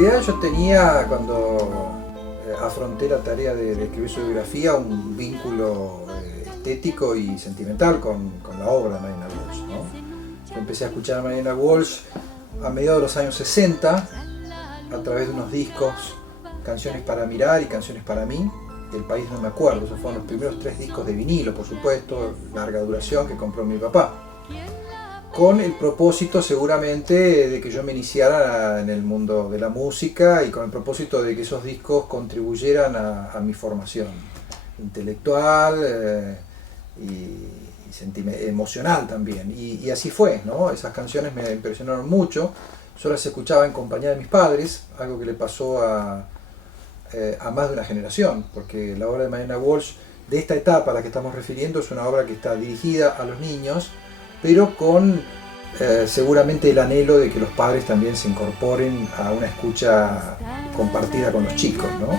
realidad yo tenía, cuando afronté la tarea de escribir su biografía, un vínculo estético y sentimental con la obra de Marina Walsh, ¿no? Yo empecé a escuchar a Marina Walsh a mediados de los años 60, a través de unos discos, Canciones para mirar y Canciones para mí. El país no me acuerdo, esos fueron los primeros 3 discos de vinilo, por supuesto, larga duración, que compró mi papá, con el propósito seguramente de que yo me iniciara en el mundo de la música y con el propósito de que esos discos contribuyeran a mi formación intelectual y emocional también. Y así fue, ¿no? Esas canciones me impresionaron mucho. Yo las escuchaba en compañía de mis padres, algo que le pasó a más de una generación, porque la obra de Marina Walsh, de esta etapa a la que estamos refiriendo, es una obra que está dirigida a los niños, pero con seguramente el anhelo de que los padres también se incorporen a una escucha compartida con los chicos, ¿no?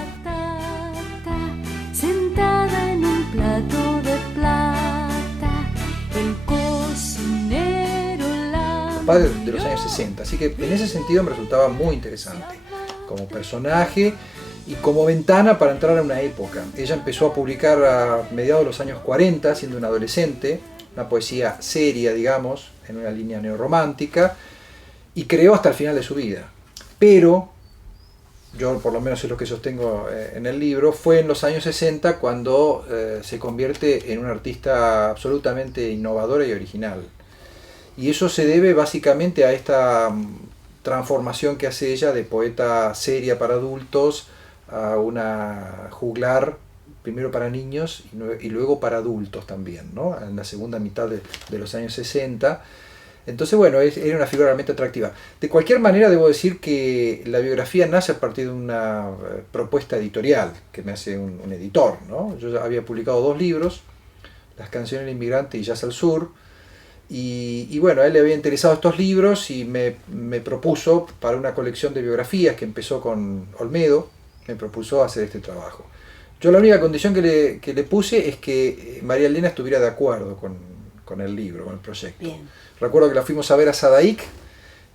Sentada en un plato de plata, el cocinero la... Padres de los años 60, así que en ese sentido me resultaba muy interesante como personaje y como ventana para entrar a una época. Ella empezó a publicar a mediados de los años 40, siendo una adolescente, una poesía seria, digamos, en una línea neorromántica, y creó hasta el final de su vida. Pero, yo por lo menos es lo que sostengo en el libro, fue en los años 60 cuando se convierte en una artista absolutamente innovadora y original. Y eso se debe básicamente a esta transformación que hace ella de poeta seria para adultos a una juglar, primero para niños y luego para adultos también, ¿no? En la segunda mitad de los años 60. Entonces, bueno, era una figura realmente atractiva. De cualquier manera, debo decir que la biografía nace a partir de una propuesta editorial que me hace un editor, ¿no? Yo ya había publicado 2 libros, Las canciones del inmigrante y Jazz al Sur, y bueno, a él le había interesado estos libros y me propuso, para una colección de biografías que empezó con Olmedo, me propuso hacer este trabajo. Yo la única condición que le puse es que María Elena estuviera de acuerdo con el libro, con el proyecto. Bien. Recuerdo que la fuimos a ver a Sadaic,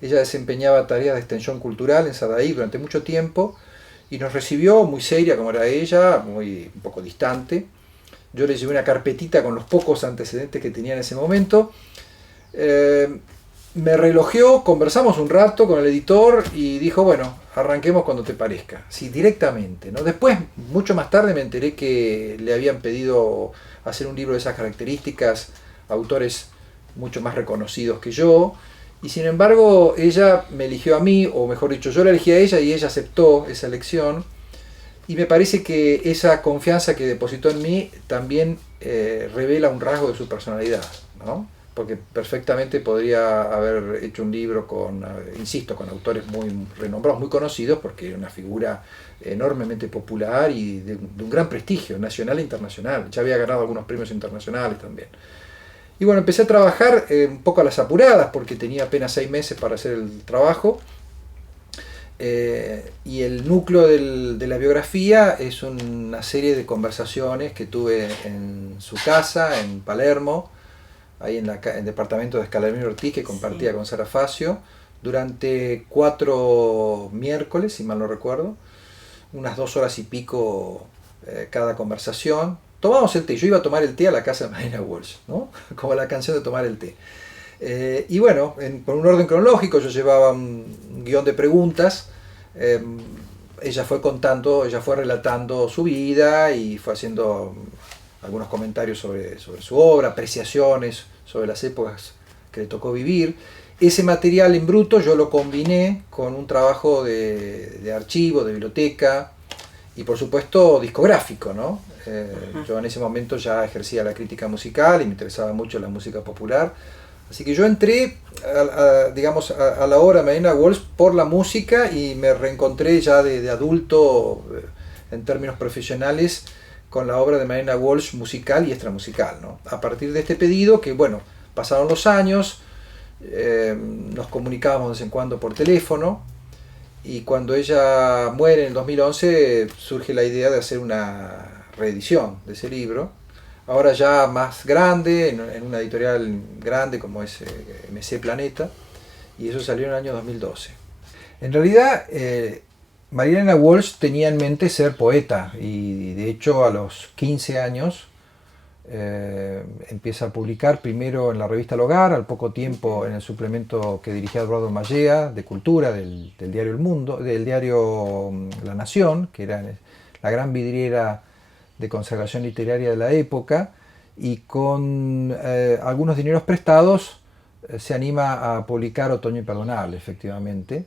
ella desempeñaba tareas de extensión cultural en Sadaic durante mucho tiempo y nos recibió muy seria como era ella, un poco distante. Yo le llevé una carpetita con los pocos antecedentes que tenía en ese momento. Me relojeó, conversamos un rato con el editor y dijo, bueno, arranquemos cuando te parezca. Sí, directamente, ¿no? Después, mucho más tarde, me enteré que le habían pedido hacer un libro de esas características a autores mucho más reconocidos que yo, y sin embargo ella me eligió a mí, o mejor dicho, yo la elegí a ella y ella aceptó esa elección, y me parece que esa confianza que depositó en mí también revela un rasgo de su personalidad, ¿no? Porque perfectamente podría haber hecho un libro insisto, con autores muy renombrados, muy conocidos, porque era una figura enormemente popular y de un gran prestigio nacional e internacional. Ya había ganado algunos premios internacionales también. Y bueno, empecé a trabajar un poco a las apuradas, porque tenía apenas 6 meses para hacer el trabajo. Y el núcleo de la biografía es una serie de conversaciones que tuve en su casa, en Palermo, ahí en el departamento de Scalabrini Ortiz, que compartía con Sara Facio, durante 4 miércoles, si mal no recuerdo, unas 2 horas y pico cada conversación. Tomábamos el té, yo iba a tomar el té a la casa de Marina Walsh, ¿no? Como la canción de tomar el té. Y bueno, por un orden cronológico, yo llevaba un guión de preguntas. Ella fue relatando su vida y fue haciendo algunos comentarios sobre su obra, apreciaciones sobre las épocas que le tocó vivir. Ese material en bruto yo lo combiné con un trabajo de archivo, de biblioteca y por supuesto discográfico, ¿no? Yo en ese momento ya ejercía la crítica musical y me interesaba mucho la música popular. Así que yo entré a la obra de Marina Walsh por la música y me reencontré ya de adulto en términos profesionales con la obra de Marina Walsh musical y extramusical, ¿no? A partir de este pedido que, bueno, pasaron los años, nos comunicábamos de vez en cuando por teléfono y cuando ella muere en el 2011 surge la idea de hacer una reedición de ese libro, ahora ya más grande, en una editorial grande como es MC Planeta, y eso salió en el año 2012. En realidad María Elena Walsh tenía en mente ser poeta y de hecho a los 15 años empieza a publicar primero en la revista El Hogar, al poco tiempo en el suplemento que dirigía Eduardo Mallea de Cultura del diario El Mundo, del diario La Nación, que era la gran vidriera de consagración literaria de la época, y con algunos dineros prestados se anima a publicar Otoño Imperdonable, efectivamente,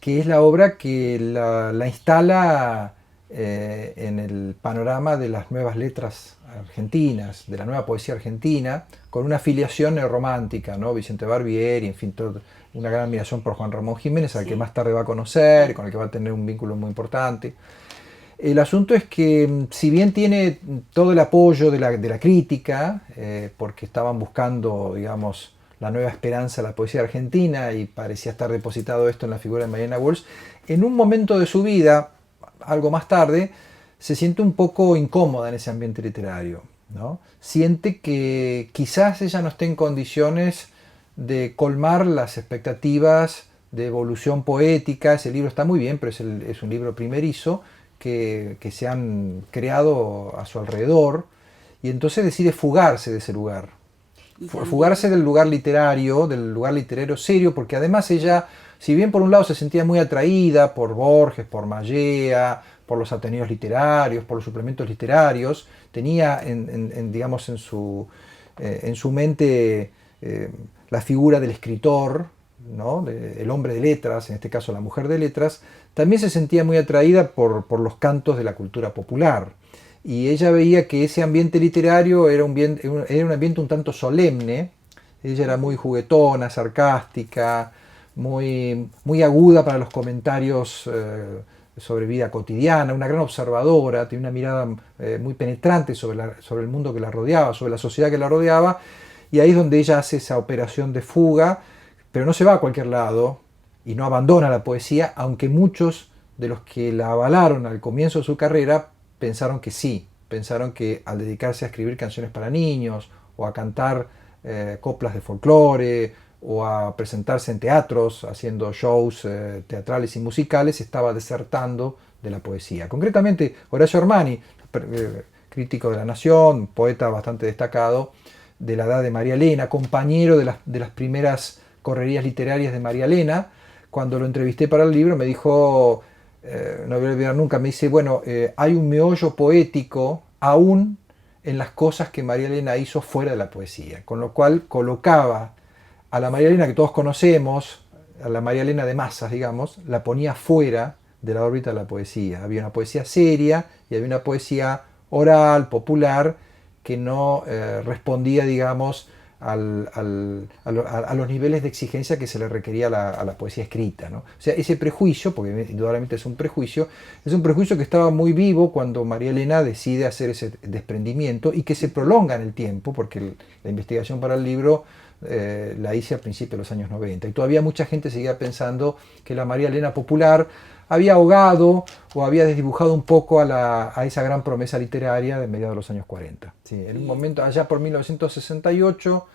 que es la obra que la instala en el panorama de las nuevas letras argentinas, de la nueva poesía argentina, con una afiliación romántica, ¿no? Vicente Barbieri, en fin, una gran admiración por Juan Ramón Jiménez, al que más tarde va a conocer, con el que va a tener un vínculo muy importante. El asunto es que, si bien tiene todo el apoyo de la crítica, porque estaban buscando, digamos, la nueva esperanza de la poesía argentina y parecía estar depositado esto en la figura de Mariana Walsh, en un momento de su vida, algo más tarde, se siente un poco incómoda en ese ambiente literario, ¿no? Siente que quizás ella no esté en condiciones de colmar las expectativas de evolución poética. Ese libro está muy bien, pero es un libro primerizo que se han creado a su alrededor, y entonces decide fugarse de ese lugar. Fugarse del lugar literario serio, porque además ella, si bien por un lado se sentía muy atraída por Borges, por Mallea, por los Ateneos literarios, por los suplementos literarios, tenía digamos, en su mente la figura del escritor, ¿no? El hombre de letras, en este caso la mujer de letras, también se sentía muy atraída por los cantos de la cultura popular. Y ella veía que ese ambiente literario era un ambiente un tanto solemne. Ella era muy juguetona, sarcástica, muy aguda para los comentarios sobre vida cotidiana, una gran observadora, tenía una mirada muy penetrante sobre el mundo que la rodeaba, sobre la sociedad que la rodeaba, y ahí es donde ella hace esa operación de fuga, pero no se va a cualquier lado y no abandona la poesía, aunque muchos de los que la avalaron al comienzo de su carrera pensaron que sí, pensaron que al dedicarse a escribir canciones para niños o a cantar coplas de folclore o a presentarse en teatros haciendo shows teatrales y musicales, estaba desertando de la poesía. Concretamente, Horacio Armani, crítico de La Nación, poeta bastante destacado de la edad de María Elena, compañero de las primeras correrías literarias de María Elena, cuando lo entrevisté para el libro me dijo, no voy a olvidar nunca, me dice, bueno, hay un meollo poético aún en las cosas que María Elena hizo fuera de la poesía, con lo cual colocaba a la María Elena que todos conocemos, a la María Elena de masas, digamos, la ponía fuera de la órbita de la poesía. Había una poesía seria y había una poesía oral, popular, que no respondía, digamos, a los niveles de exigencia que se le requería a la poesía escrita, ¿no? O sea, ese prejuicio, porque indudablemente es un prejuicio que estaba muy vivo cuando María Elena decide hacer ese desprendimiento y que se prolonga en el tiempo, porque la investigación para el libro la hice a principios de los años 90 y todavía mucha gente seguía pensando que la María Elena popular había ahogado o había desdibujado un poco a esa gran promesa literaria de mediados de los años 40. Sí, en un momento, allá por 1968,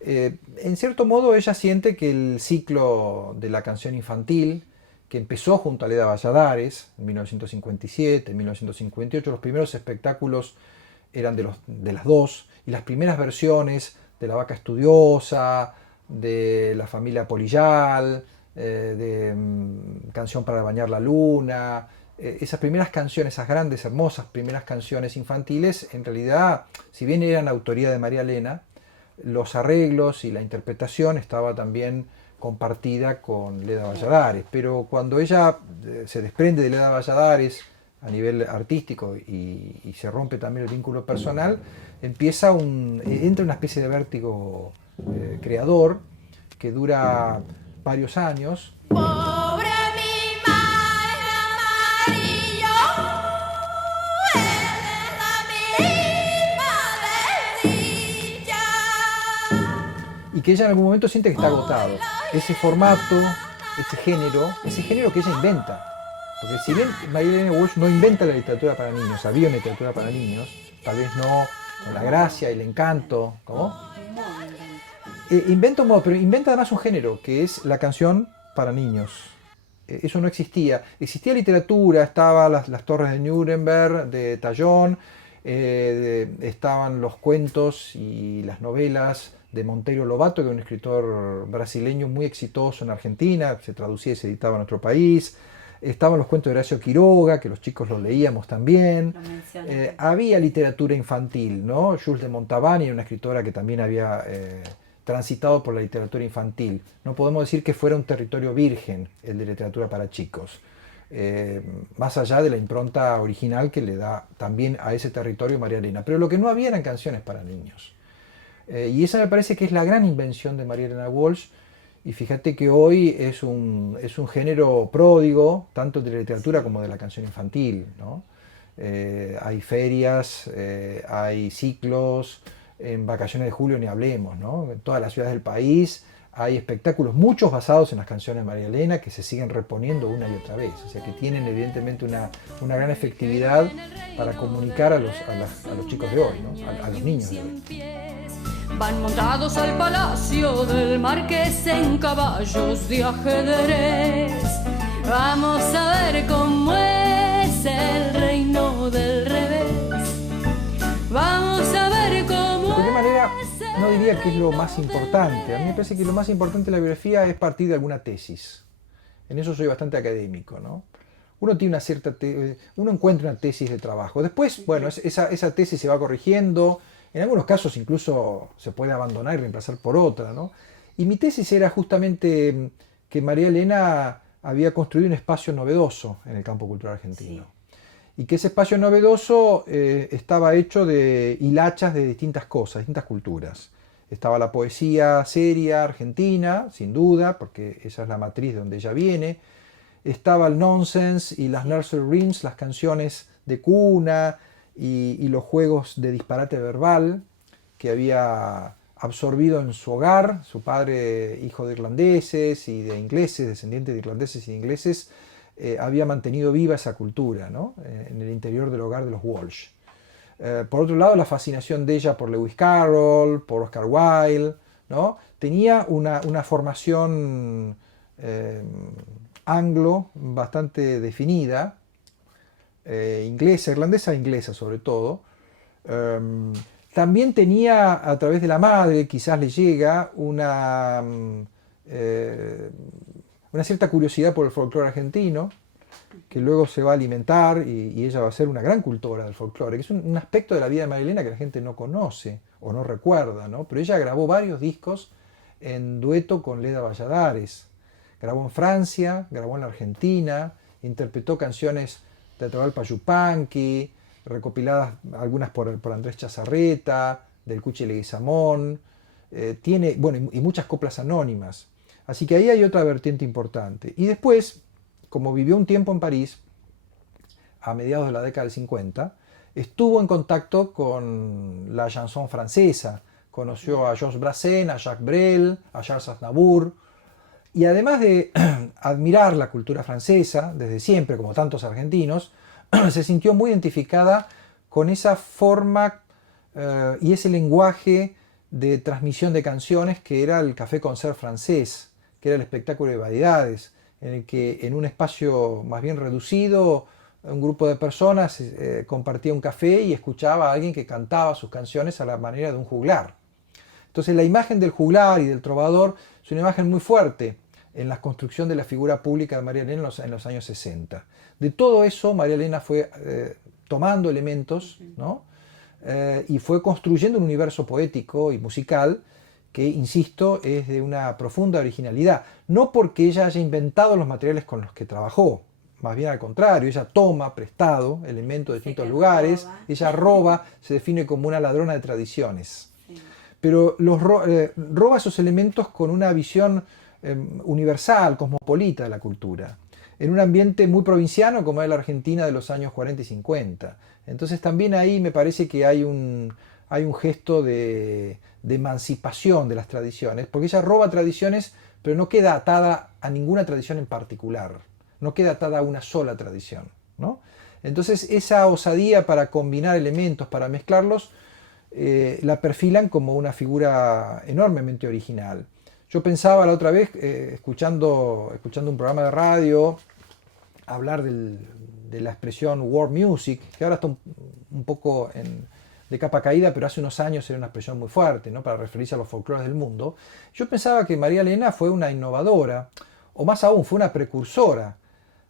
en cierto modo ella siente que el ciclo de la canción infantil, que empezó junto a Leda Valladares en 1957, en 1958, los primeros espectáculos eran de las dos, y las primeras versiones de La Vaca Estudiosa, de La Familia Polillal, de Canción para bañar la luna, esas primeras canciones, esas grandes, hermosas primeras canciones infantiles, en realidad, si bien eran autoría de María Elena, los arreglos y la interpretación estaba también compartida con Leda Valladares. Pero cuando ella se desprende de Leda Valladares a nivel artístico y se rompe también el vínculo personal, entra una especie de vértigo creador que dura varios años. Pobre mi madre amarillo, eres la misma desdicha. Y que ella en algún momento siente que está agotado. Ese formato, ese género que ella inventa. Porque si bien María Elena Walsh no inventa la literatura para niños, había una literatura para niños, tal vez no con la gracia y el encanto, ¿cómo? Inventa un modo, pero inventa además un género, que es la canción para niños. eso no existía. Existía literatura, estaban las torres de Nuremberg, de Tallón, estaban los cuentos y las novelas de Monteiro Lobato, que es un escritor brasileño muy exitoso en Argentina, se traducía y se editaba en nuestro país. Estaban los cuentos de Horacio Quiroga, que los chicos los leíamos también. Había literatura infantil, ¿no? Jules de Montavani era una escritora que también había transitado por la literatura infantil. No podemos decir que fuera un territorio virgen el de literatura para chicos. Más allá de la impronta original que le da también a ese territorio María Elena. Pero lo que no había eran canciones para niños. Y esa me parece que es la gran invención de María Elena Walsh. Y fíjate que hoy es un género pródigo, tanto de la literatura como de la canción infantil, ¿no? Hay ferias, hay ciclos, en vacaciones de julio ni hablemos, ¿no? En todas las ciudades del país hay espectáculos, muchos basados en las canciones de María Elena, que se siguen reponiendo una y otra vez. O sea que tienen evidentemente una gran efectividad para comunicar a los chicos de hoy, ¿no? A los niños de hoy. Van montados al palacio del marqués en caballos de ajedrez. Vamos a ver cómo es el reino del revés. Vamos a ver cómo. ¿De qué manera? No diría que es lo más importante. A mí me parece que lo más importante de la biografía es partir de alguna tesis. En eso soy bastante académico, ¿no? Uno tiene una cierta uno encuentra una tesis de trabajo. Después, bueno, esa tesis se va corrigiendo. En algunos casos incluso se puede abandonar y reemplazar por otra, ¿no? Y mi tesis era justamente que María Elena había construido un espacio novedoso en el campo cultural argentino. Sí. Y que ese espacio novedoso estaba hecho de hilachas de distintas cosas, distintas culturas. Estaba la poesía seria argentina, sin duda, porque esa es la matriz de donde ella viene. Estaba el nonsense y las nursery rhymes, las canciones de cuna y los juegos de disparate verbal que había absorbido en su hogar. Su padre, hijo de irlandeses y de ingleses, descendiente de irlandeses y de ingleses, había mantenido viva esa cultura, ¿no? En el interior del hogar de los Walsh. Por otro lado, la fascinación de ella por Lewis Carroll, por Oscar Wilde, ¿no? Tenía una formación anglo bastante definida, inglesa, irlandesa e inglesa sobre todo. También tenía, a través de la madre, quizás le llega una cierta curiosidad por el folclore argentino, que luego se va a alimentar y ella va a ser una gran cultora del folclore, que es un aspecto de la vida de María Elena que la gente no conoce o no recuerda, ¿no? Pero ella grabó varios discos en dueto con Leda Valladares. Grabó en Francia, grabó en la Argentina, interpretó canciones de Atahualpa Yupanqui, recopiladas algunas por Andrés Chazarreta, del Cuchi Leguizamón, tiene, bueno, y muchas coplas anónimas. Así que ahí hay otra vertiente importante. Y después, como vivió un tiempo en París, a mediados de la década del 50, estuvo en contacto con la chanson francesa. Conoció a Georges Brassens, a Jacques Brel, a Charles Aznavour. Y además de admirar la cultura francesa, desde siempre, como tantos argentinos, se sintió muy identificada con esa forma y ese lenguaje de transmisión de canciones que era el café-concert francés, que era el espectáculo de variedades, en el que en un espacio más bien reducido, un grupo de personas compartía un café y escuchaba a alguien que cantaba sus canciones a la manera de un juglar. Entonces la imagen del juglar y del trovador es una imagen muy fuerte en la construcción de la figura pública de María Elena en los años 60. De todo eso María Elena fue tomando elementos, ¿no? Y fue construyendo un universo poético y musical que, insisto, es de una profunda originalidad. No porque ella haya inventado los materiales con los que trabajó, más bien al contrario, ella toma prestado elementos de distintos lugares, ella roba, se define como una ladrona de tradiciones. Sí. Pero roba esos elementos con una visión universal, cosmopolita de la cultura, en un ambiente muy provinciano como es la Argentina de los años 40 y 50. Entonces también ahí me parece que hay un gesto de emancipación de las tradiciones, porque ella roba tradiciones, pero no queda atada a ninguna tradición en particular, no queda atada a una sola tradición, ¿no? Entonces esa osadía para combinar elementos, para mezclarlos, la perfilan como una figura enormemente original. Yo pensaba la otra vez, escuchando un programa de radio, hablar de la expresión world music, que ahora está un poco de capa caída, pero hace unos años era una expresión muy fuerte, ¿no? Para referirse a los folclores del mundo. Yo pensaba que María Elena fue una innovadora, o más aún, fue una precursora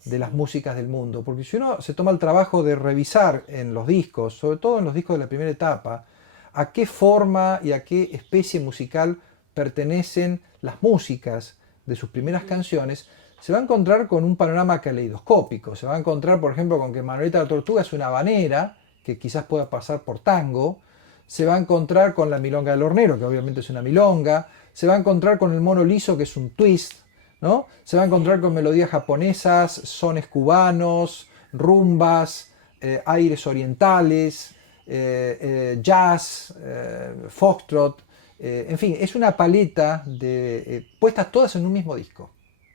de las músicas del mundo, porque si uno se toma el trabajo de revisar en los discos, sobre todo en los discos de la primera etapa, a qué forma y a qué especie musical pertenecen las músicas de sus primeras canciones, se va a encontrar con un panorama caleidoscópico. Se va a encontrar, por ejemplo, con que Manuelita la Tortuga es una habanera, que quizás pueda pasar por tango. Se va a encontrar con la milonga del hornero, que obviamente es una milonga. Se va a encontrar con el mono liso, que es un twist, ¿no? Se va a encontrar con melodías japonesas, sones cubanos, rumbas, aires orientales, jazz, foxtrot. En fin, es una paleta puestas todas en un mismo disco,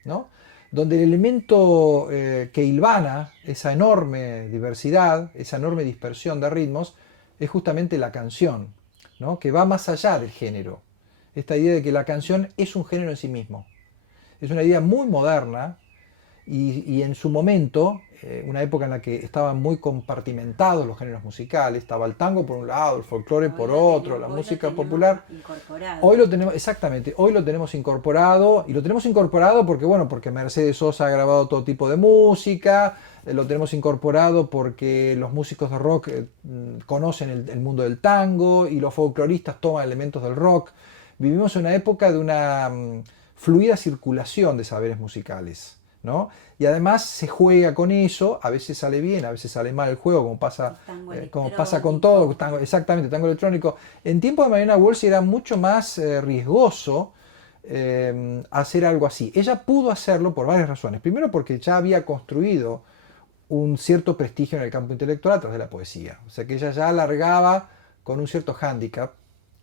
¿no? Donde el elemento que hilvana esa enorme diversidad, esa enorme dispersión de ritmos, es justamente la canción, ¿no? Que va más allá del género. Esta idea de que la canción es un género en sí mismo. Es una idea muy moderna y en su momento, una época en la que estaban muy compartimentados los géneros musicales, estaba el tango por un lado, el folclore por otro, la música popular. Hoy lo tenemos, exactamente, hoy lo tenemos incorporado, y lo tenemos incorporado porque, bueno, porque Mercedes Sosa ha grabado todo tipo de música, lo tenemos incorporado porque los músicos de rock conocen el mundo del tango y los folcloristas toman elementos del rock. Vivimos en una época de una fluida circulación de saberes musicales, ¿no? Y además se juega con eso, a veces sale bien, a veces sale mal el juego, como pasa con todo, exactamente, tango electrónico. En tiempos de Mariana Walsh era mucho más riesgoso hacer algo así. Ella pudo hacerlo por varias razones. Primero porque ya había construido un cierto prestigio en el campo intelectual a través de la poesía. O sea que ella ya alargaba con un cierto hándicap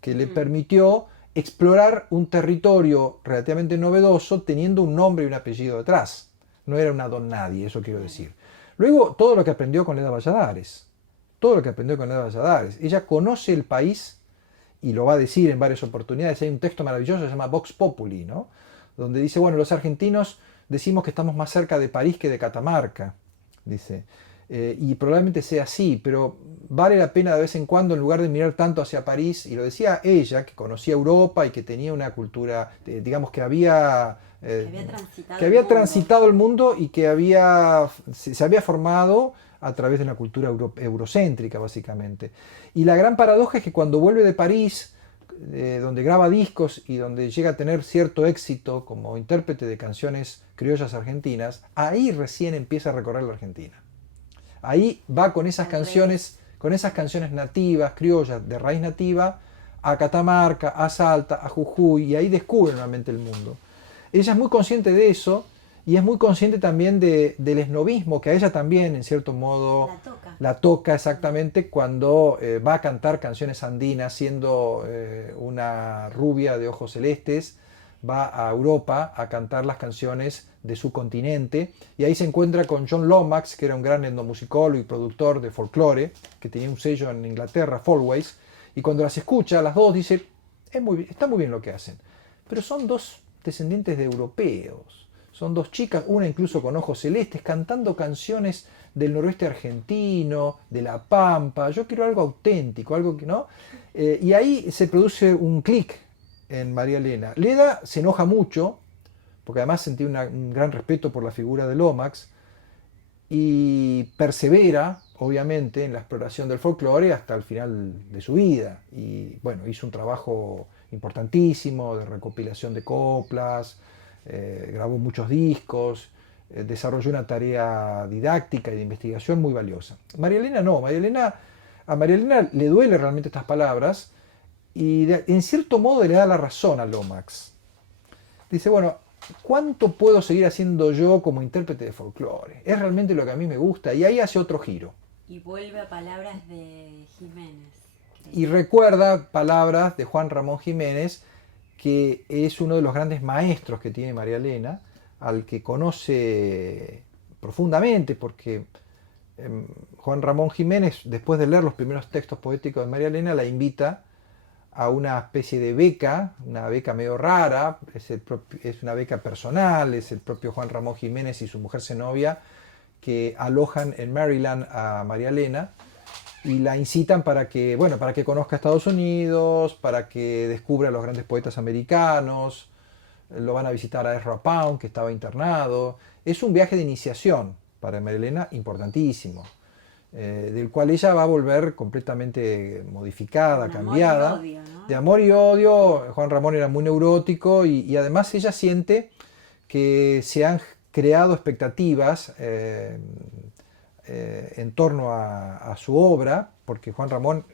que le permitió explorar un territorio relativamente novedoso teniendo un nombre y un apellido detrás. No era una don nadie, eso quiero decir. Luego, todo lo que aprendió con Leda Valladares. Todo lo que aprendió con Leda Valladares. Ella conoce el país y lo va a decir en varias oportunidades. Hay un texto maravilloso que se llama Vox Populi, ¿no? Donde dice, bueno, los argentinos decimos que estamos más cerca de París que de Catamarca, dice. Y probablemente sea así, pero vale la pena de vez en cuando, en lugar de mirar tanto hacia París, y lo decía ella, que conocía Europa y que tenía una cultura, digamos, que había transitado el mundo y que se había formado a través de una cultura eurocéntrica, básicamente. Y la gran paradoja es que cuando vuelve de París, donde graba discos y donde llega a tener cierto éxito como intérprete de canciones criollas argentinas, ahí recién empieza a recorrer la Argentina. Ahí va con esas canciones nativas, criollas, de raíz nativa, a Catamarca, a Salta, a Jujuy, y ahí descubre nuevamente el mundo. Ella es muy consciente de eso, y es muy consciente también del esnovismo, que a ella también, en cierto modo, la toca exactamente cuando va a cantar canciones andinas, siendo una rubia de ojos celestes, va a Europa a cantar las canciones de su continente, y ahí se encuentra con John Lomax, que era un gran etnomusicólogo y productor de folclore, que tenía un sello en Inglaterra, Folkways, y cuando las escucha, las dos, dice, está muy bien lo que hacen, pero son dos descendientes de europeos, son dos chicas, una incluso con ojos celestes, cantando canciones del noroeste argentino, de La Pampa, yo quiero algo auténtico, algo que no, y ahí se produce un clic en María Elena. Leda se enoja mucho, porque además sentía un gran respeto por la figura de Lomax, y persevera, obviamente, en la exploración del folclore hasta el final de su vida. Y bueno, hizo un trabajo importantísimo de recopilación de coplas, grabó muchos discos, desarrolló una tarea didáctica y de investigación muy valiosa. María Elena no, a María Elena le duele realmente estas palabras, y en cierto modo le da la razón a Lomax. Dice, bueno, ¿cuánto puedo seguir haciendo yo como intérprete de folclore? Es realmente lo que a mí me gusta, y ahí hace otro giro. Y vuelve a palabras de Jiménez. Y recuerda palabras de Juan Ramón Jiménez, que es uno de los grandes maestros que tiene María Elena, al que conoce profundamente, porque Juan Ramón Jiménez, después de leer los primeros textos poéticos de María Elena, la invita a una especie de beca, una beca medio rara, es una beca personal, es el propio Juan Ramón Jiménez y su mujer Zenobia que alojan en Maryland a María Elena y la incitan para que, bueno, para que conozca Estados Unidos, para que descubra a los grandes poetas americanos, lo van a visitar a Ezra Pound, que estaba internado. Es un viaje de iniciación para María Elena importantísimo, del cual ella va a volver completamente modificada, Un cambiada. amor y odio, ¿no? De amor y odio, Juan Ramón era muy neurótico y además ella siente que se han creado expectativas en torno a su obra, porque Juan Ramón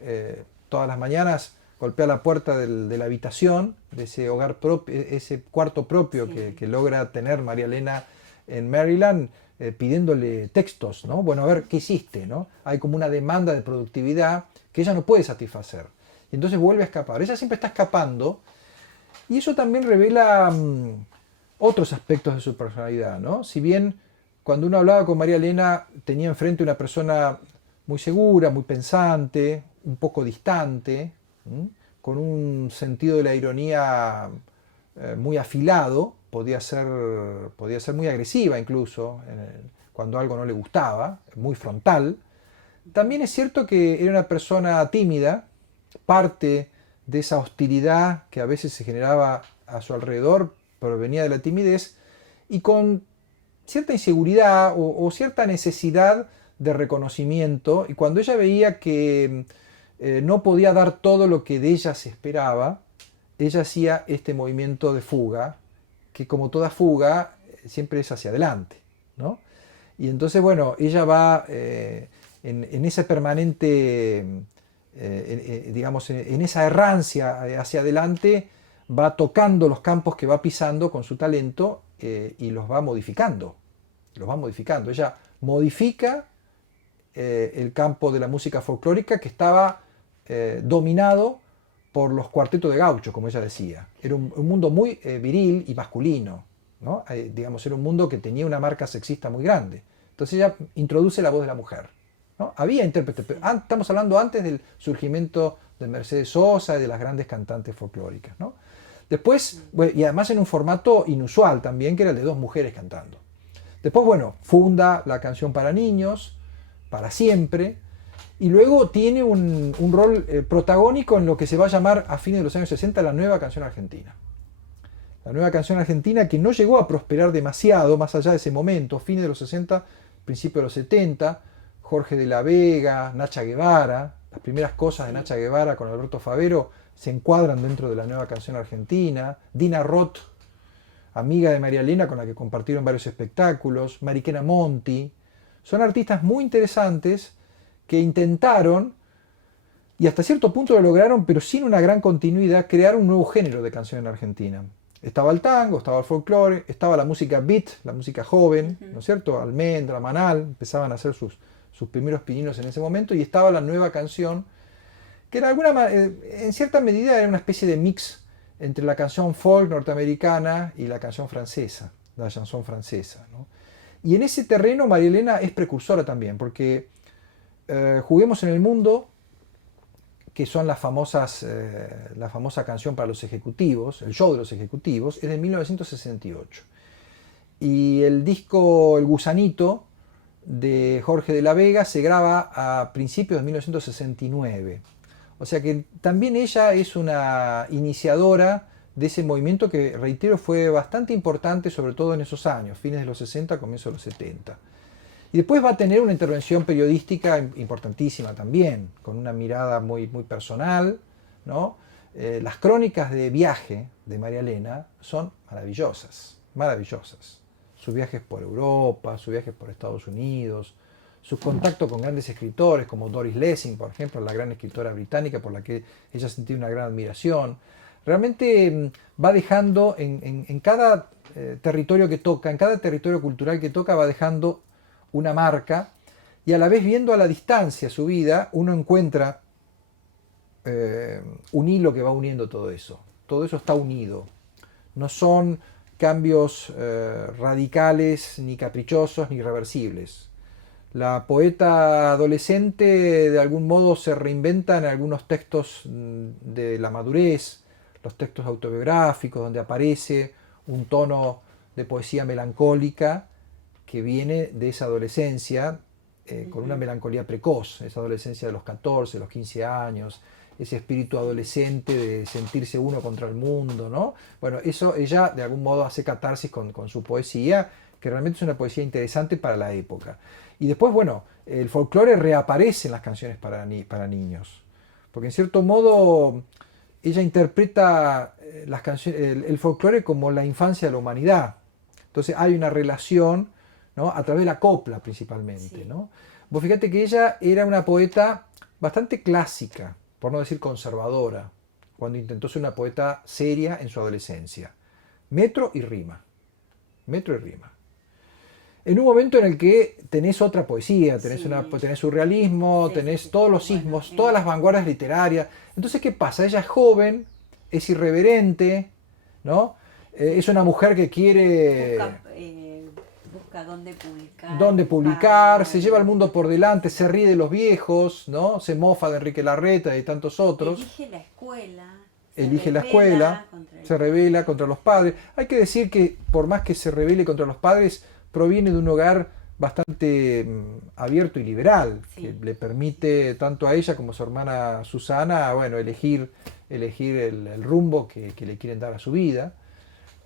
todas las mañanas golpea la puerta de la habitación, de ese hogar propio, ese cuarto propio Sí. que logra tener María Elena en Maryland, pidiéndole textos, ¿no? Bueno, a ver, ¿qué hiciste? ¿No? Hay como una demanda de productividad que ella no puede satisfacer. Y entonces vuelve a escapar. Ella siempre está escapando y eso también revela otros aspectos de su personalidad, ¿no? Si bien cuando uno hablaba con María Elena tenía enfrente una persona muy segura, muy pensante, un poco distante, con un sentido de la ironía muy afilado, podía ser muy agresiva incluso cuando algo no le gustaba, muy frontal. También es cierto que era una persona tímida, parte de esa hostilidad que a veces se generaba a su alrededor provenía de la timidez y con cierta inseguridad o cierta necesidad de reconocimiento, y cuando ella veía que no podía dar todo lo que de ella se esperaba, ella hacía este movimiento de fuga, que como toda fuga siempre es hacia adelante, ¿no? Y entonces, bueno, ella va en ese permanente, digamos, en esa errancia hacia adelante, va tocando los campos que va pisando con su talento y los va modificando. Los va modificando. Ella modifica el campo de la música folclórica que estaba dominado por los cuartetos de gauchos, como ella decía. Era un mundo muy viril y masculino, ¿no? Digamos, era un mundo que tenía una marca sexista muy grande. Entonces ella introduce la voz de la mujer, ¿no? Había intérpretes, pero estamos hablando antes del surgimiento de Mercedes Sosa y de las grandes cantantes folclóricas, ¿no? Después, bueno, y además en un formato inusual también, que era el de dos mujeres cantando. Después, bueno, funda la canción para niños, para siempre, y luego tiene un rol protagónico en lo que se va a llamar a fines de los años 60 la nueva canción argentina. La nueva canción argentina que no llegó a prosperar demasiado más allá de ese momento, fines de los 60, principios de los 70, Jorge de la Vega, Nacha Guevara, las primeras cosas de Nacha Guevara con Alberto Favero se encuadran dentro de la nueva canción argentina. Dina Roth, amiga de María Elena con la que compartieron varios espectáculos, Mariquena Monti, son artistas muy interesantes que intentaron, y hasta cierto punto lo lograron, pero sin una gran continuidad, crear un nuevo género de canción en Argentina. Estaba el tango, estaba el folclore, estaba la música beat, la música joven, ¿no es cierto? Almendra, Manal, empezaban a hacer sus primeros pininos en ese momento, y estaba la nueva canción, que en cierta medida era una especie de mix entre la canción folk norteamericana y la canción francesa, la chanson francesa, ¿no? Y en ese terreno María Elena es precursora también, porque Juguemos en el Mundo, que son la famosa canción para los ejecutivos, el show de los ejecutivos, es de 1968. Y el disco El Gusanito de Jorge de la Vega se graba a principios de 1969. O sea que también ella es una iniciadora de ese movimiento que, reitero, fue bastante importante, sobre todo en esos años, fines de los 60, comienzos de los 70. Y después va a tener una intervención periodística importantísima también, con una mirada muy, muy personal, ¿no? Las crónicas de viaje de María Elena son maravillosas, maravillosas. Sus viajes por Europa, sus viajes por Estados Unidos, sus contactos con grandes escritores como Doris Lessing, por ejemplo, la gran escritora británica por la que ella sentía una gran admiración. Realmente va dejando en cada territorio que toca, en cada territorio cultural que toca, va dejando una marca, y a la vez, viendo a la distancia su vida, uno encuentra un hilo que va uniendo todo eso. Todo eso está unido. No son cambios radicales, ni caprichosos, ni irreversibles. La poeta adolescente de algún modo se reinventa en algunos textos de la madurez, los textos autobiográficos, donde aparece un tono de poesía melancólica que viene de esa adolescencia, con una melancolía precoz, esa adolescencia de los 14, los 15 años, ese espíritu adolescente de sentirse uno contra el mundo, ¿no? Bueno, eso ella de algún modo hace catarsis con su poesía, que realmente es una poesía interesante para la época. Y después, bueno, el folclore reaparece en las canciones para niños, porque en cierto modo ella interpreta las canciones, el folclore como la infancia de la humanidad. Entonces hay una relación, ¿no? A través de la copla principalmente, Sí. ¿no? Vos fíjate que ella era una poeta bastante clásica, por no decir conservadora, cuando intentó ser una poeta seria en su adolescencia. Metro y rima. Metro y rima. En un momento en el que tenés otra poesía, tenés, Sí. tenés surrealismo, Sí, tenés sí, sí. todos los Bueno, sismos, todas las vanguardias literarias. Entonces, ¿qué pasa? Ella es joven, es irreverente, ¿no? Es una mujer que quiere Busca dónde publicar, se lleva el mundo mundo por delante, se ríe de los viejos, ¿no? Se mofa de Enrique Larreta y tantos otros. Elige la escuela. Elige la escuela, se rebela contra los padres. Hay que decir que por más que se rebele contra los padres, proviene de un hogar bastante abierto y liberal, Sí. que le permite tanto a ella como a su hermana Susana, bueno, elegir el rumbo que le quieren dar a su vida.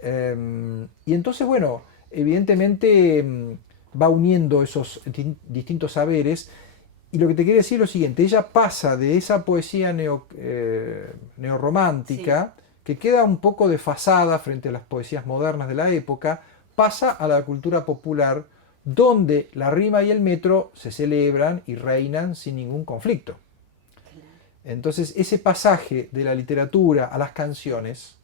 Y entonces, bueno, evidentemente va uniendo esos distintos saberes. Y lo que te quiero decir es lo siguiente, ella pasa de esa poesía neorromántica, que queda un poco desfasada frente a las poesías modernas de la época, pasa a la cultura popular, donde la rima y el metro se celebran y reinan sin ningún conflicto. Entonces, ese pasaje de la literatura a las canciones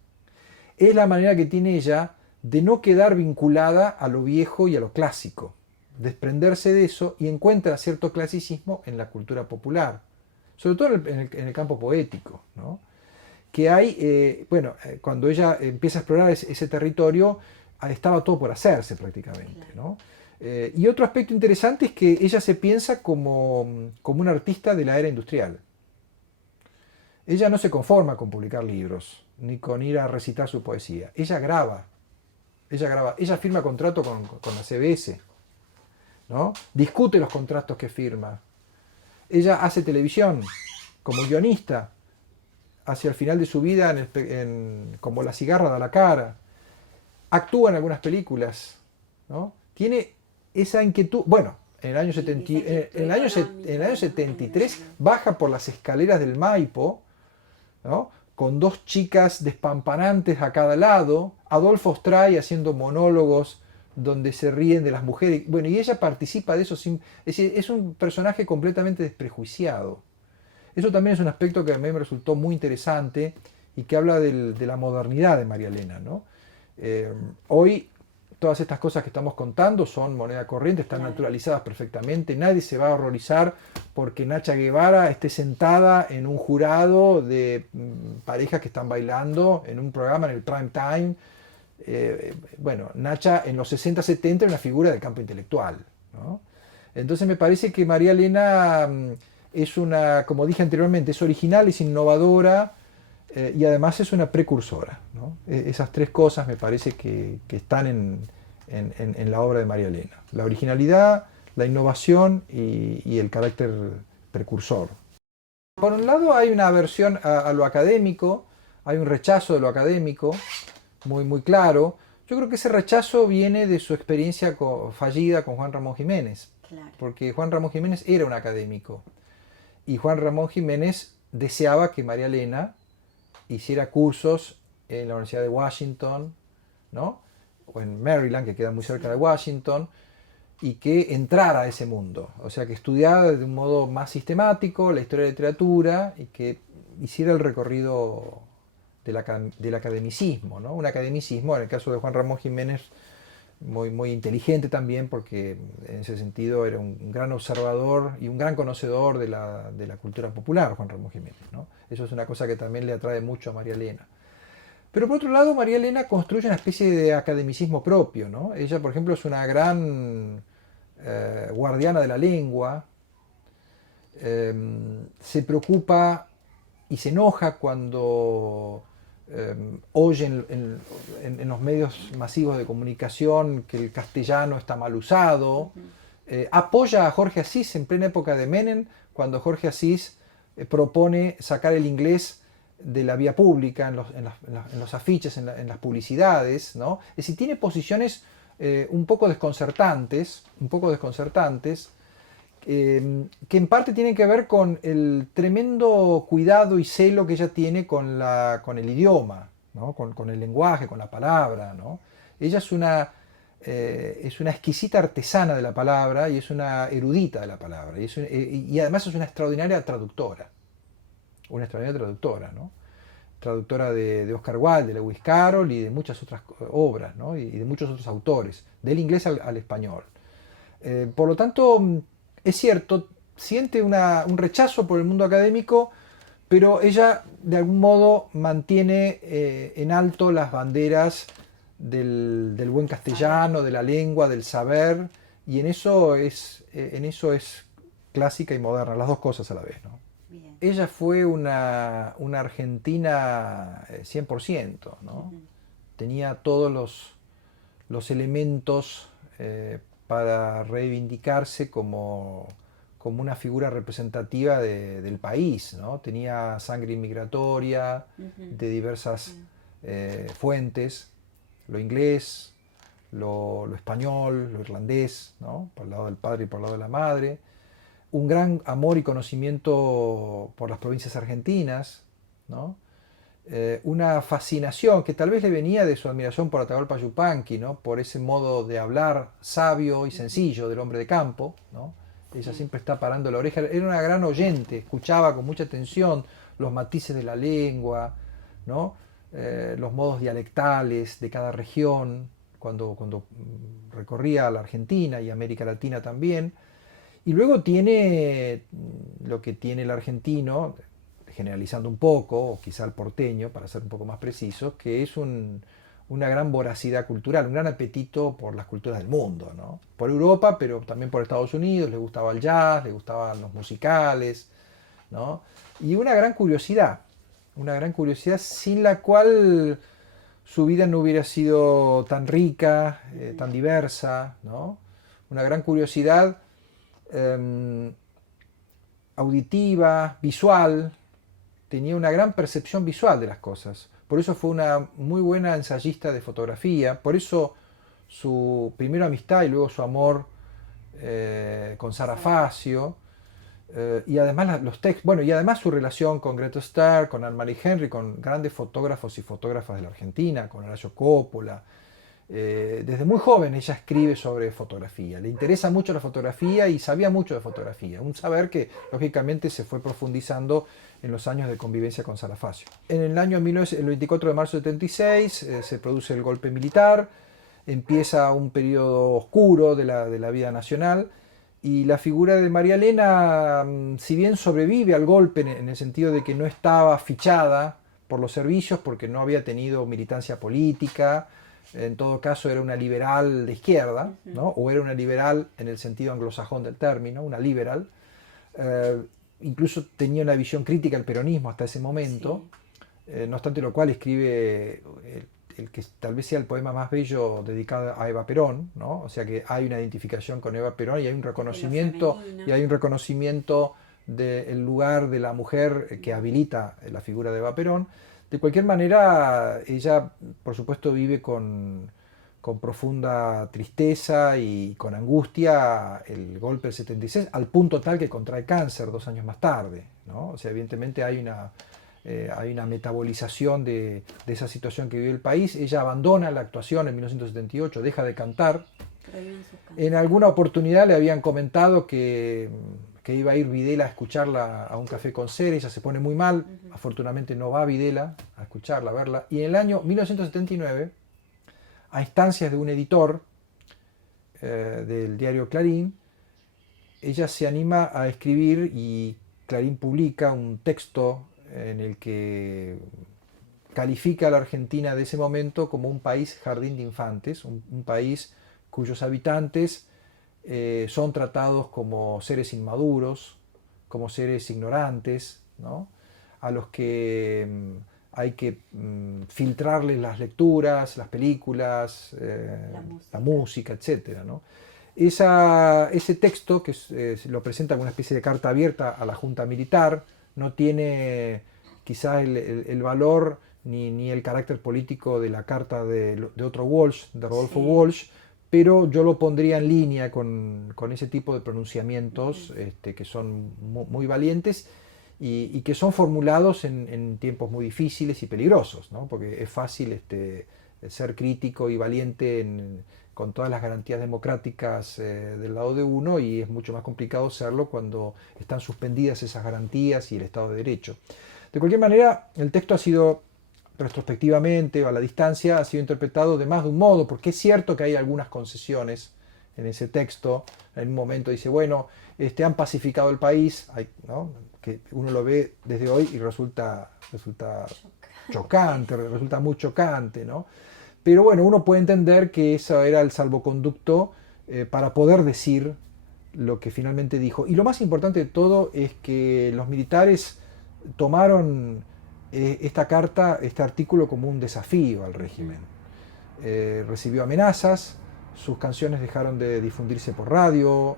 es la manera que tiene ella de no quedar vinculada a lo viejo y a lo clásico, desprenderse de eso, y encuentra cierto clasicismo en la cultura popular, sobre todo en el campo poético, ¿no? Que hay, cuando ella empieza a explorar ese territorio, estaba todo por hacerse prácticamente, ¿no? Y otro aspecto interesante es que ella se piensa como una artista de la era industrial. Ella no se conforma con publicar libros, ni con ir a recitar su poesía. Ella graba, ella firma contrato con la CBS, ¿no? Discute los contratos que firma. Ella hace televisión como guionista, hacia el final de su vida como La cigarra da la cara. Actúa en algunas películas, ¿no? Tiene esa inquietud. Bueno, en el año 73 baja por las escaleras del Maipo, ¿no? Con dos chicas despampanantes a cada lado, Adolfo Stray haciendo monólogos donde se ríen de las mujeres. Bueno, y ella participa de eso. Es decir, es un personaje completamente desprejuiciado. Eso también es un aspecto que a mí me resultó muy interesante y que habla de la modernidad de María Elena, ¿no? Hoy todas estas cosas que estamos contando son moneda corriente, están naturalizadas perfectamente. Nadie se va a horrorizar porque Nacha Guevara esté sentada en un jurado de parejas que están bailando en un programa en el prime time. Bueno, Nacha en los 60-70 era una figura del campo intelectual, ¿no? Entonces me parece que María Elena es una, como dije anteriormente, es original, es innovadora y además es una precursora, ¿no? Esas tres cosas me parece que están en la obra de María Elena. La originalidad, la innovación y el carácter precursor. Por un lado hay una aversión a lo académico, hay un rechazo de lo académico, muy, muy claro. Yo creo que ese rechazo viene de su experiencia fallida con Juan Ramón Jiménez, Claro. porque Juan Ramón Jiménez era un académico y Juan Ramón Jiménez deseaba que María Elena hiciera cursos en la Universidad de Washington, ¿no? O en Maryland, que queda muy cerca de Washington, y que entrara a ese mundo, o sea, que estudiara de un modo más sistemático la historia de la literatura y que hiciera el recorrido del academicismo, ¿no? Un academicismo, en el caso de Juan Ramón Jiménez, muy, muy inteligente también, porque en ese sentido era un gran observador y un gran conocedor de la cultura popular, Juan Ramón Jiménez, ¿no? Eso es una cosa que también le atrae mucho a María Elena. Pero por otro lado, María Elena construye una especie de academicismo propio, ¿no? Ella, por ejemplo, es una gran guardiana de la lengua, se preocupa y se enoja cuando oye en los medios masivos de comunicación que el castellano está mal usado. Apoya a Jorge Asís en plena época de Menem, cuando Jorge Asís propone sacar el inglés de la vía pública, en los afiches, en las publicidades, ¿no? Es decir, tiene posiciones un poco desconcertantes, que en parte tienen que ver con el tremendo cuidado y celo que ella tiene con el idioma, ¿no? Con el lenguaje, con la palabra, ¿no? Ella es una exquisita artesana de la palabra y es una erudita de la palabra. Y además es una extraordinaria traductora. ¿No? Traductora de Oscar Wilde, de Lewis Carroll y de muchas otras obras, ¿no? Y de muchos otros autores, del inglés al español. Por lo tanto, es cierto, siente un rechazo por el mundo académico, pero ella de algún modo mantiene en alto las banderas del buen castellano, de la lengua, del saber, y en eso es clásica y moderna, las dos cosas a la vez, ¿no? Bien. Ella fue una argentina 100%, ¿no? Tenía todos los elementos para reivindicarse como una figura representativa del país, ¿no? Tenía sangre inmigratoria de diversas fuentes, lo inglés, lo español, lo irlandés, ¿no? Por el lado del padre y por el lado de la madre. Un gran amor y conocimiento por las provincias argentinas, ¿no? Una fascinación que tal vez le venía de su admiración por Atahualpa Yupanqui, ¿no? Por ese modo de hablar sabio y sencillo del hombre de campo, ¿no? Ella siempre está parando la oreja, era una gran oyente, escuchaba con mucha atención los matices de la lengua, ¿no? Los modos dialectales de cada región, cuando recorría la Argentina y América Latina también. Y luego tiene lo que tiene el argentino, generalizando un poco, o quizá el porteño, para ser un poco más preciso, que es una gran voracidad cultural, un gran apetito por las culturas del mundo, ¿no? Por Europa, pero también por Estados Unidos, le gustaba el jazz, le gustaban los musicales, ¿no? Y una gran curiosidad sin la cual su vida no hubiera sido tan rica, tan diversa, ¿no? Una gran curiosidad auditiva, visual, tenía una gran percepción visual de las cosas. Por eso fue una muy buena ensayista de fotografía, por eso su primera amistad y luego su amor con Sara Facio, y además los textos, bueno, y además su relación con Greta Starr, con Anne-Marie Henry, con grandes fotógrafos y fotógrafas de la Argentina, con Horacio Coppola. Desde muy joven ella escribe sobre fotografía, le interesa mucho la fotografía y sabía mucho de fotografía, un saber que lógicamente se fue profundizando en los años de convivencia con Sara Facio. En el año el 24 de marzo de 76 se produce el golpe militar, empieza un periodo oscuro de la vida nacional y la figura de María Elena, si bien sobrevive al golpe en el sentido de que no estaba fichada por los servicios porque no había tenido militancia política, en todo caso era una liberal de izquierda, ¿no? O era una liberal en el sentido anglosajón del término, una liberal. Incluso tenía una visión crítica al peronismo hasta ese momento, no obstante lo cual escribe el que tal vez sea el poema más bello dedicado a Eva Perón, ¿no? O sea que hay una identificación con Eva Perón y hay un reconocimiento, del lugar de la mujer que habilita la figura de Eva Perón. De cualquier manera, ella, por supuesto, vive con profunda tristeza y con angustia el golpe del 76, al punto tal que contrae cáncer 2 años más tarde, ¿no? O sea, evidentemente hay una metabolización de esa situación que vive el país. Ella abandona la actuación en 1978, deja de cantar. En alguna oportunidad le habían comentado que iba a ir Videla a escucharla a un café con Cera, ella se pone muy mal, afortunadamente no va a Videla a escucharla, a verla, y en el año 1979, a instancias de un editor del diario Clarín, ella se anima a escribir y Clarín publica un texto en el que califica a la Argentina de ese momento como un país jardín de infantes, un país cuyos habitantes son tratados como seres inmaduros, como seres ignorantes, ¿no? A los que hay que filtrarles las lecturas, las películas, la música, etc., ¿no? Ese texto, que lo presenta como una especie de carta abierta a la Junta Militar, no tiene quizás el valor ni el carácter político de la carta de otro Walsh, de Rodolfo Walsh, pero yo lo pondría en línea con ese tipo de pronunciamientos que son muy valientes y que son formulados en tiempos muy difíciles y peligrosos, ¿no? Porque es fácil ser crítico y valiente con todas las garantías democráticas del lado de uno, y es mucho más complicado serlo cuando están suspendidas esas garantías y el Estado de Derecho. De cualquier manera, el texto ha sido, retrospectivamente o a la distancia, ha sido interpretado de más de un modo, porque es cierto que hay algunas concesiones en ese texto. En un momento dice, bueno, han pacificado el país, ¿no? Que uno lo ve desde hoy y resulta chocante, resulta muy chocante, ¿no? Pero bueno, uno puede entender que eso era el salvoconducto para poder decir lo que finalmente dijo. Y lo más importante de todo es que los militares tomaron esta carta, este artículo, como un desafío al régimen. Recibió amenazas, sus canciones dejaron de difundirse por radio,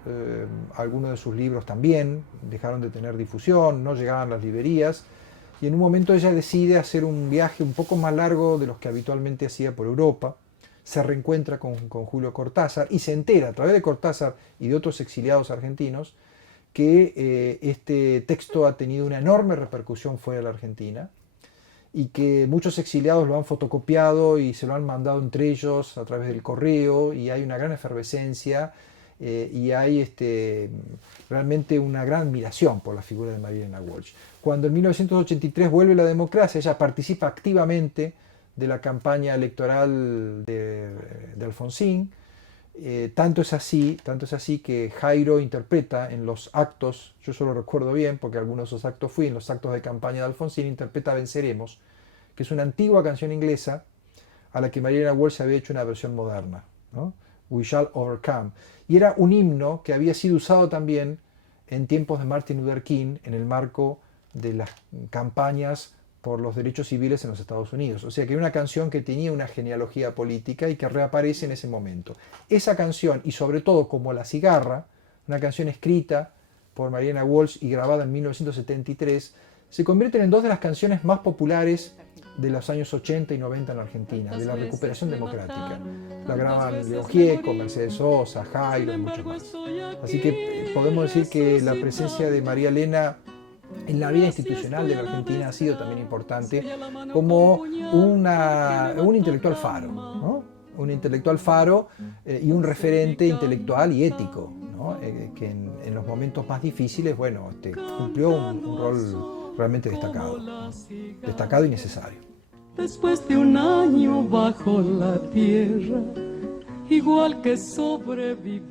algunos de sus libros también dejaron de tener difusión, no llegaban a las librerías, y en un momento ella decide hacer un viaje un poco más largo de los que habitualmente hacía por Europa, se reencuentra con Julio Cortázar y se entera a través de Cortázar y de otros exiliados argentinos que este texto ha tenido una enorme repercusión fuera de la Argentina, y que muchos exiliados lo han fotocopiado y se lo han mandado entre ellos a través del correo, y hay una gran efervescencia y hay realmente una gran admiración por la figura de María Elena Walsh. Cuando en 1983 vuelve la democracia, ella participa activamente de la campaña electoral de Alfonsín. Tanto es así que Jairo interpreta en los actos, yo solo recuerdo bien porque algunos de esos actos fui, en los actos de campaña de Alfonsín, interpreta Venceremos, que es una antigua canción inglesa a la que María Elena Walsh había hecho una versión moderna, ¿no? We Shall Overcome. Y era un himno que había sido usado también en tiempos de Martin Luther King en el marco de las campañas por los derechos civiles en los Estados Unidos. O sea que era una canción que tenía una genealogía política y que reaparece en ese momento. Esa canción, y sobre todo como La Cigarra, una canción escrita por María Elena Walsh y grabada en 1973, se convierten en dos de las canciones más populares de los años 80 y 90 en la Argentina, de la recuperación democrática. La graban León Gieco, Mercedes Sosa, Jairo y muchos más. Así que podemos decir que la presencia de María Elena en la vida institucional de la Argentina ha sido también importante como un intelectual faro, ¿no? Un intelectual faro y un referente intelectual y ético, ¿no? Que en los momentos más difíciles, bueno, cumplió un rol realmente destacado y necesario. Después de un año bajo la tierra, igual que sobreviví.